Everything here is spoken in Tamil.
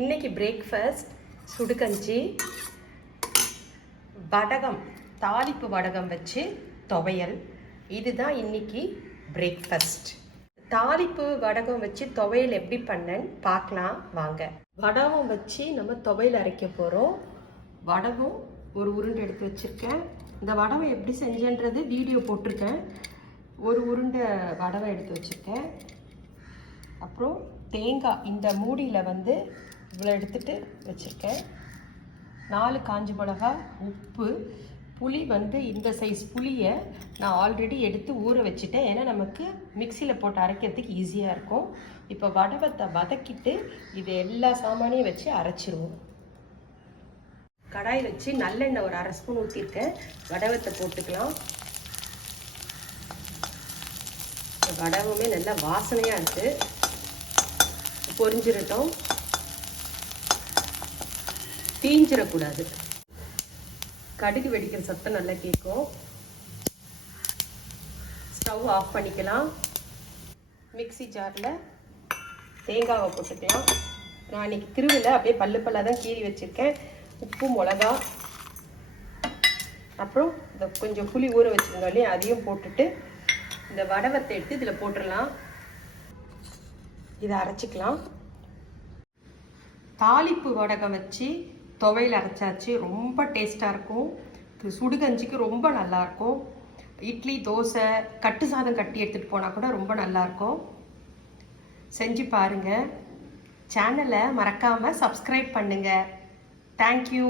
இன்னைக்கு பிரேக்ஃபாஸ்ட் சுடுகஞ்சி வடகம் தாளிப்பு வடகம் வச்சு துவையல். இதுதான் இன்னைக்கு பிரேக்ஃபாஸ்ட் தாளிப்பு வடகம் வச்சு துவையல் எப்படி பண்ணேன்னு பார்க்கலாம் வாங்க. வடகம் வச்சு நம்ம துவையல் அரைக்க போகிறோம் வடகம் ஒரு உருண்டை எடுத்து வச்சுருக்கேன். இந்த வடவை எப்படி செஞ்சேன்றது வீடியோ போட்டிருக்கேன். ஒரு உருண்டை வடவை எடுத்து வச்சுருக்கேன். அப்புறம் தேங்காய் இந்த மூடியில் வந்து இவ்வளோ எடுத்துட்டு வச்சுருக்கேன். நாலு காஞ்சி மிளகா உப்பு புளி வந்து இந்த சைஸ் புளியை நான் ஆல்ரெடி எடுத்து ஊற வச்சுட்டேன். ஏன்னா நமக்கு மிக்சியில் போட்டு அரைக்கிறதுக்கு ஈஸியாக இருக்கும். இப்போ வடவத்தை வதக்கிட்டு இது எல்லா சாமானையும் வச்சு அரைச்சிருவோம். கடாய் வச்சு நல்லெண்ணெய் ஒரு அரை ஸ்பூன் ஊற்றிருக்கேன் வடவத்தை போட்டுக்கலாம். வடவுமே நல்லா வாசனையாக இருக்குது பொரிஞ்சிடட்டும் தீஞ்சிடக்கூடாது கடுகு வெடிக்கிற சத்தம் நல்லா கேட்கும். ஸ்டவ் ஆஃப் பண்ணிக்கலாம். மிக்ஸி ஜாரில் தேங்காவை போட்டுக்கலாம். நான் இன்னைக்கு திருவில் அப்படியே பல்லு பல்லாக தான் கீறி வச்சுருக்கேன். உப்பு மிளகா அப்புறம் இந்த கொஞ்சம் புளி ஊற வச்சுருந்தோம் இல்லையா அதையும் போட்டுட்டு இந்த வடவத்தை எடுத்து இதில் போட்டுடலாம். இதை அரைச்சிக்கலாம். தாளிப்பு வடகம் வச்சு துவையல் அரைச்சாச்சு. ரொம்ப டேஸ்ட்டாக இருக்கும். சுடுகஞ்சிக்கு ரொம்ப நல்லாயிருக்கும் இட்லி தோசை கட்டு சாதம் கட்டி எடுத்துகிட்டு போனால் கூட ரொம்ப நல்லாயிருக்கும் செஞ்சு பாருங்கள் சேனலை மறக்காமல் சப்ஸ்கிரைப் பண்ணுங்கள் தேங்க்யூ